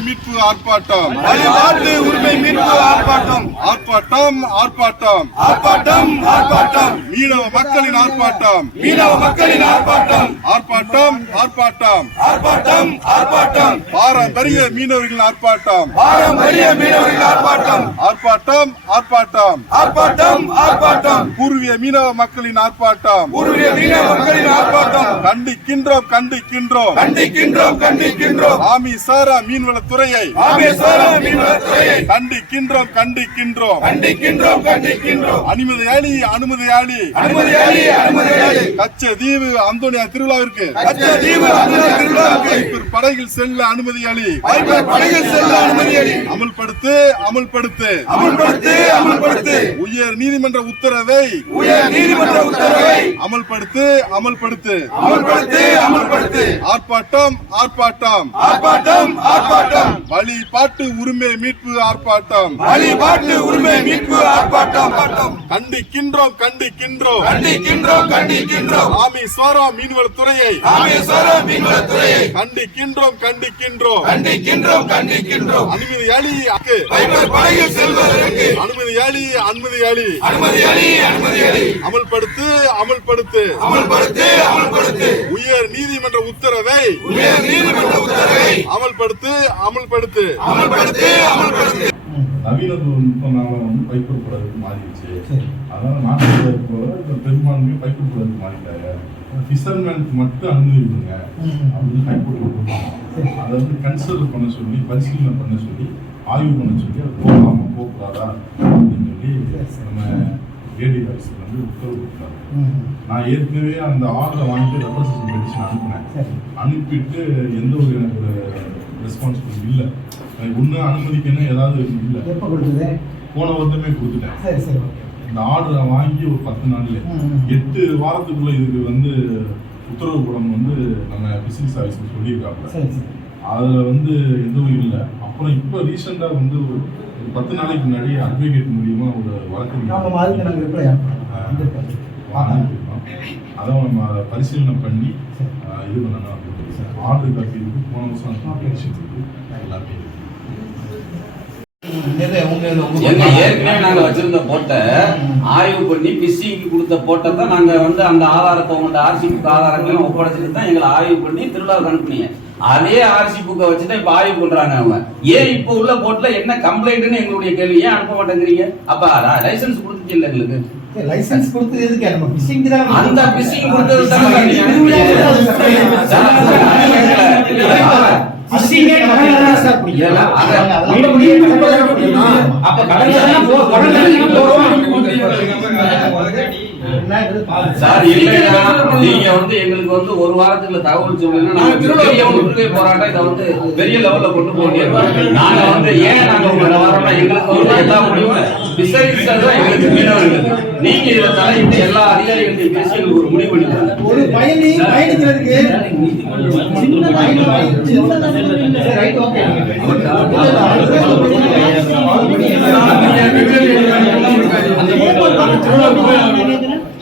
மீட்பு ஆர்ப்பாட்டம். வழிபாட்டு உரிமை மீட்பு ஆர்ப்பாட்டம். ஆர்ப்பாட்டம் ஆர்ப்பாட்டம். ஆர்ப்பாட்டம் ஆர்ப்பாட்டம். மீனவ மக்களின் ஆர்ப்பாட்டம். மீனவ மக்களின் ஆர்ப்பாட்டம். ஆர்ப்பாட்டம் ஆர்ப்பாட்டம். ஆர்ப்பாட்டம் ஆர்ப்பாட்டம். பாரம்பரிய மீனவர்களின் ஆர்ப்பாட்டம். பாரம்பரிய மீனவர்கள் ஆர்ப்பாட்டம். ஆர்ப்பாட்டம் ஆர்ப்பாட்டம். ஆர்ப்பாட்டம் ஆர்ப்பாட்டம். பூர்வீக மீனவ மக்களின் ஆர்ப்பாட்டம். பூர்வீக மீனவ மக்களின் ஆர்ப்பாட்டம். கண்டிக்கின்றோம் கண்டிக்கின்றோம். கண்டிக்கின்றோம் கண்டிக்கின்றோம். ஆமி சாரா மீன்வளத்துறையை ராமேஸ்வரம் மீனவத்துறையை கண்டிக்கின்றோம் கண்டிக்கின்றோம். கண்டிக்கின்றோம் கண்டிக்கின்றோம். அனுமதியாளி அனுமதியாளி. அனுமதியாளி அனுமதியாளி. கச்சதீவு அந்தோனியா திருவிழாவிற்கு. லட்சத்தீவு அனுமதி திருவிழாவுக்கு வைப்பர் படகில் செல்ல அனுமதியாளி வைப்பர் படகில் செல்ல அனுமதியளி அமல்படுத்து அமல்படுத்து. அமல்படுத்து அமல்படுத்து. உயர் நீதிமன்ற உத்தரவை உயர் நீதிமன்ற உத்தரவை அமல்படுத்து அமல்படுத்து. அமல்படுத்து அமல்படுத்து. ஆர்ப்பாட்டம் ஆர்ப்பாட்டம். ஆர்ப்பாட்டம் ஆர்ப்பாட்டம். வழிபாட்டு உரிமை மீட்பு ஆர்ப்பாட்டம். வழிபாட்டு உரிமை மீட்பு ஆர்ப்பாட்டம். கண்டிக்கின்றோம் கண்டிக்கின்றோம். கண்டிக்கின்றோம் கண்டிக்கின்றோம். ஆமி சாரா மீன்வளத்துறையை. ராமேஸ்வரம் மீன்வளத்துறையை. கண்டிக்கின்றோம் கண்டிக்கின்றோம். கண்டிக்கின்றோம். கண்டிக்கின்றோம் அனுமதியாளி வைப்பர் படகில் செல்வதற்கு. அனுமதியாளி அனுமதியாளி. அனுமதியளி அனுமதியளி. அமல்படுத்து அமல்படுத்து. அமல்படுத்து அமல்படுத்து. உயர் நீதிமன்ற உத்தரவை. உயர் நீதிமன்ற உத்தரவை. அமல்படுத்து அமல்படுத்து. அமல்படுத்து அமல்படுத்து. நவீன தொழில்நுட்பனால வந்து பைப்பர் படகுக்கு மாறிடுச்சு. அதனால நாட்டு போல இப்ப பெரும்பான்மையும் பைப்பர் படகுக்கு மாறிட்டாங்க. ஃபிஷர்மேனுக்கு மட்டும் அனுமதி கொடுங்க அப்படின்னு ஹைகோர்ட் கொடுத்தாங்க அதை வந்து கன்சிடர் பண்ண சொல்லி பரிசீலனை பண்ண சொல்லி ஆய்வு பண்ண சொல்லி அது போகலாமா போகக்கூடாதா? அப்படின்னு சொல்லி நம்ம ஏடி ஆஃபீஸர் வந்து உத்தரவு கொடுத்தாங்க. நான் ஏற்கனவே அந்த ஆர்டரை வாங்கிட்டு ரெப்ரசன்டேஷன் பெட்டிஷன் அனுப்பினேன். அனுப்பிட்டு எந்த ஒரு எனக்கு ஒரு ரெஸ்பான்சிபிலிட்டி இல்லை. எனக்கு ஒன்று அனுமதிக்கணும் ஏதாவது இல்லை. போன வருடமே கொடுத்துட்டேன். சரி சரி ஓகே. இந்த ஆர்டரை வாங்கி ஒரு பத்து நாள்ல. எட்டு வாரத்துக்குள்ள இதுக்கு வந்து உத்தரவு போடணும் வந்து நம்ம பிசினஸ் ஆஃபீஸில் சொல்லியிருக்காங்க. அதுல வந்து எதுவும் இல்லை. அப்புறம் இப்போ ரீசெண்டாக வந்து ஒரு பத்து நாளைக்கு முன்னாடி அட்வொகேட் மூலியமா ஒரு வழக்கு நாங்கள் ரிப்ளை அனுப்பியிருக்கோம் அனுப்பியிருக்கோம் அதை நம்ம அதை பரிசீலனை பண்ணி இது பண்ணணும் ஆர்டர் காப்பி போன வருஷம் எல்லாமே ஏற்கனவே நாங்க வச்சிருந்த போட்டை ஆய்வு பண்ணி பிசிக்கு கொடுத்த போட்டை தான் நாங்க வந்து அந்த ஆதாரத்தை உங்கள்ட்ட ஆர்சி புக் ஆதாரங்களையும் ஒப்படைச்சிட்டு தான் எங்களை ஆய்வு பண்ணி திருவிழாவுக்கு அனுப்புனீங்க. அதே ஆர்சி புக்கை வச்சு தான் இப்ப ஆய்வு பண்றாங்க அவங்க. ஏன் இப்ப உள்ள போட்ல என்ன கம்ப்ளைண்ட்னு எங்களுடைய கேள்வி ஏன் அனுப்ப மாட்டேங்கிறீங்க? அப்ப லைசன்ஸ் கொடுத்துச்சு இல்ல எங்களுக்கு. லைசன்ஸ் கொடுத்தது எதுக்கு? நம்ம ஃபிஷிங் தான் அந்த பிசிங் கொடுத்தது தானே சார் நீங்க அனுப்புனீங்க. சார், சார், நான் கேட்கல. ஃபிஷிங்கே கடல்ல சார் பிடிக்கும். இல்ல, அத- அத மீன் பிடிக்க கடல்ல தான் பிடிக்கும். அப்ப கடல்ல தான் போறோம். சார் இல்லைன்னா நீங்க வந்து எங்களுக்கு வந்து ஒரு வாரத்துக்குள்ள தகவல் சொல்லுங்க. நாங்க பெரிய முற்றுகை போராட்டம் இதை வந்து பெரிய லெவல்ல கொண்டு போக நாங்க வந்து ஏன் நாங்க உங்களை வரோம்னா எங்களுக்கு வந்து எல்லா முடிவும் தான் எங்களுக்கு மீனவர்களுக்கு நீங்க இதுல தலையிட்டு எல்லா அதிகாரிகளையும் பேசி எங்களுக்கு ஒரு முடிவு ஒரு பயணி பயணிக்கிறதுக்கு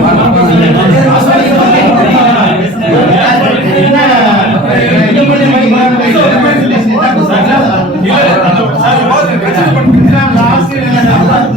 何で?